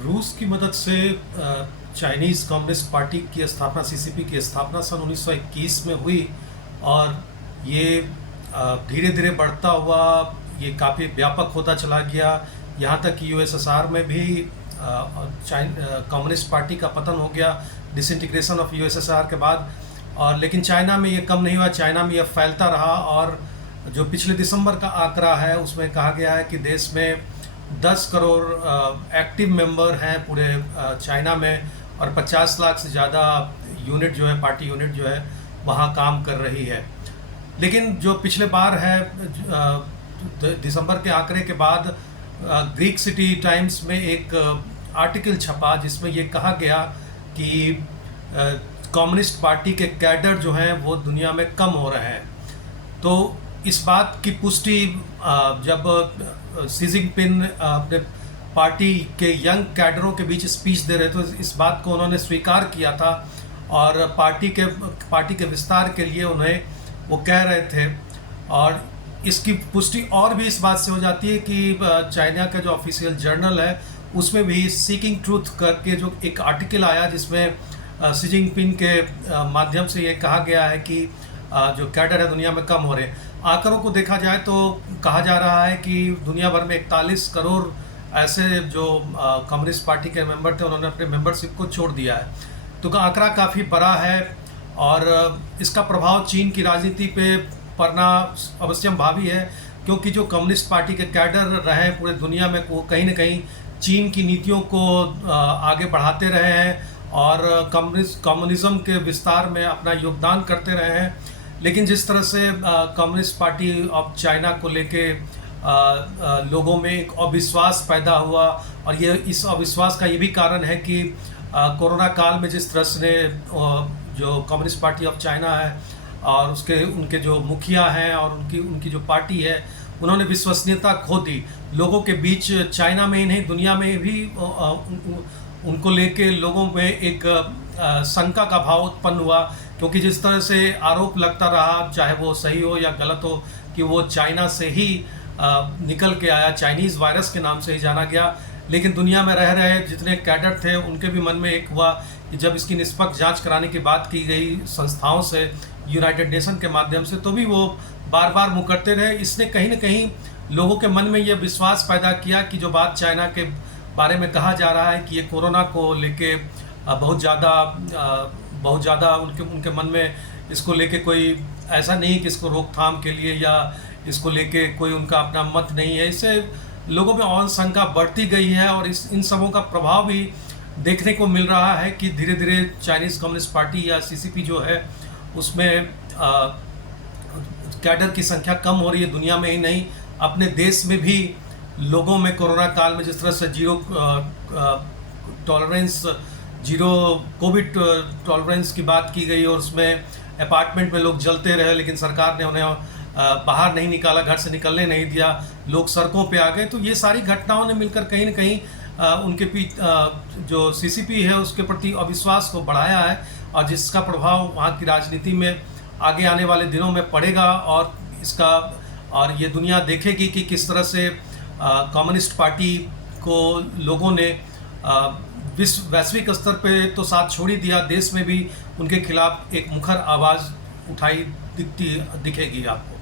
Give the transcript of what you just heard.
रूस की मदद से चाइनीज़ कम्युनिस्ट पार्टी की स्थापना सीसीपी की स्थापना सन 1921 में हुई। और ये धीरे धीरे बढ़ता हुआ ये काफ़ी व्यापक होता चला गया। यहाँ तक कि यूएसएसआर में भी कम्युनिस्ट पार्टी का पतन हो गया डिसइंटीग्रेशन ऑफ यूएसएसआर के बाद। और लेकिन चाइना में ये कम नहीं हुआ, चाइना में ये फैलता रहा। और जो पिछले दिसंबर का आंकड़ा है उसमें कहा गया है कि देश में 10 करोड़ एक्टिव मेंबर हैं पूरे चाइना में, और 50 लाख से ज़्यादा यूनिट जो है, पार्टी यूनिट जो है वहाँ काम कर रही है। लेकिन जो पिछले बार है दिसंबर के आंकड़े के बाद ग्रीक सिटी टाइम्स में एक आर्टिकल छपा जिसमें ये कहा गया कि कम्युनिस्ट पार्टी के कैडर जो हैं वो दुनिया में कम हो रहे हैं। तो इस बात की पुष्टि जब शी जिनपिंग अपने पार्टी के यंग कैडरों के बीच स्पीच दे रहे थे तो इस बात को उन्होंने स्वीकार किया था। और पार्टी के विस्तार के लिए उन्हें वो कह रहे थे। और इसकी पुष्टि और भी इस बात से हो जाती है कि चाइना का जो ऑफिशियल जर्नल है उसमें भी सीकिंग ट्रूथ करके जो एक आर्टिकल आया जिसमें शी जिनपिंग के माध्यम से ये कहा गया है कि जो कैडर है दुनिया में कम हो रहे। आंकड़ों को देखा जाए तो कहा जा रहा है कि दुनिया भर में 41 करोड़ ऐसे जो कम्युनिस्ट पार्टी के मेंबर थे उन्होंने अपने मेंबरशिप को छोड़ दिया है। तो आंकड़ा काफ़ी बड़ा है और इसका प्रभाव चीन की राजनीति पे पड़ना अवश्यम भावी है, क्योंकि जो कम्युनिस्ट पार्टी के कैडर रहे पूरे दुनिया में वो कहीं ना कहीं चीन की नीतियों को आगे बढ़ाते रहे हैं और कम्युनिज्म के विस्तार में अपना योगदान करते रहे हैं। लेकिन जिस तरह से कम्युनिस्ट पार्टी ऑफ चाइना को लेके लोगों में एक अविश्वास पैदा हुआ, और ये इस अविश्वास का ये भी कारण है कि कोरोना काल में जिस तरह से जो कम्युनिस्ट पार्टी ऑफ चाइना है और उनके जो मुखिया हैं और उनकी जो पार्टी है उन्होंने विश्वसनीयता खो दी लोगों के बीच। चाइना में ही नहीं दुनिया में भी उनको लेके लोगों में एक शंका का भाव उत्पन्न हुआ, क्योंकि जिस तरह से आरोप लगता रहा, चाहे वो सही हो या गलत हो, कि वो चाइना से ही निकल के आया, चाइनीज़ वायरस के नाम से ही जाना गया। लेकिन दुनिया में रह रहे जितने कैडर थे उनके भी मन में एक हुआ कि जब इसकी निष्पक्ष जांच कराने की बात की गई संस्थाओं से, यूनाइटेड नेशन के माध्यम से, तो भी वो बार बार मुकरते रहे। इसने कहीं ना कहीं लोगों के मन में ये विश्वास पैदा किया कि जो बात चाइना के बारे में कहा जा रहा है कि ये कोरोना को लेके बहुत ज़्यादा उनके मन में इसको लेके कोई ऐसा नहीं कि इसको रोकथाम के लिए या इसको लेके कोई उनका अपना मत नहीं है। इससे लोगों में और शंका बढ़ती गई है और इन सबों का प्रभाव भी देखने को मिल रहा है कि धीरे धीरे चाइनीज़ कम्युनिस्ट पार्टी या सीसीपी जो है उसमें कैडर की संख्या कम हो रही है। दुनिया में ही नहीं, अपने देश में भी लोगों में कोरोना काल में जिस तरह से जीरो कोविड टॉलरेंस की बात की गई और उसमें अपार्टमेंट में लोग जलते रहे, लेकिन सरकार ने उन्हें बाहर नहीं निकाला, घर से निकलने नहीं दिया, लोग सड़कों पे आ गए। तो ये सारी घटनाओं ने मिलकर कहीं ना कहीं उनके जो सीसीपी है उसके प्रति अविश्वास को बढ़ाया है, और जिसका प्रभाव वहाँ की राजनीति में आगे आने वाले दिनों में पड़ेगा। और ये दुनिया देखेगी कि किस तरह से कम्युनिस्ट पार्टी को लोगों ने वैश्विक स्तर पे तो साथ छोड़ ही दिया, देश में भी उनके खिलाफ एक मुखर आवाज़ उठाई दिखेगी आपको।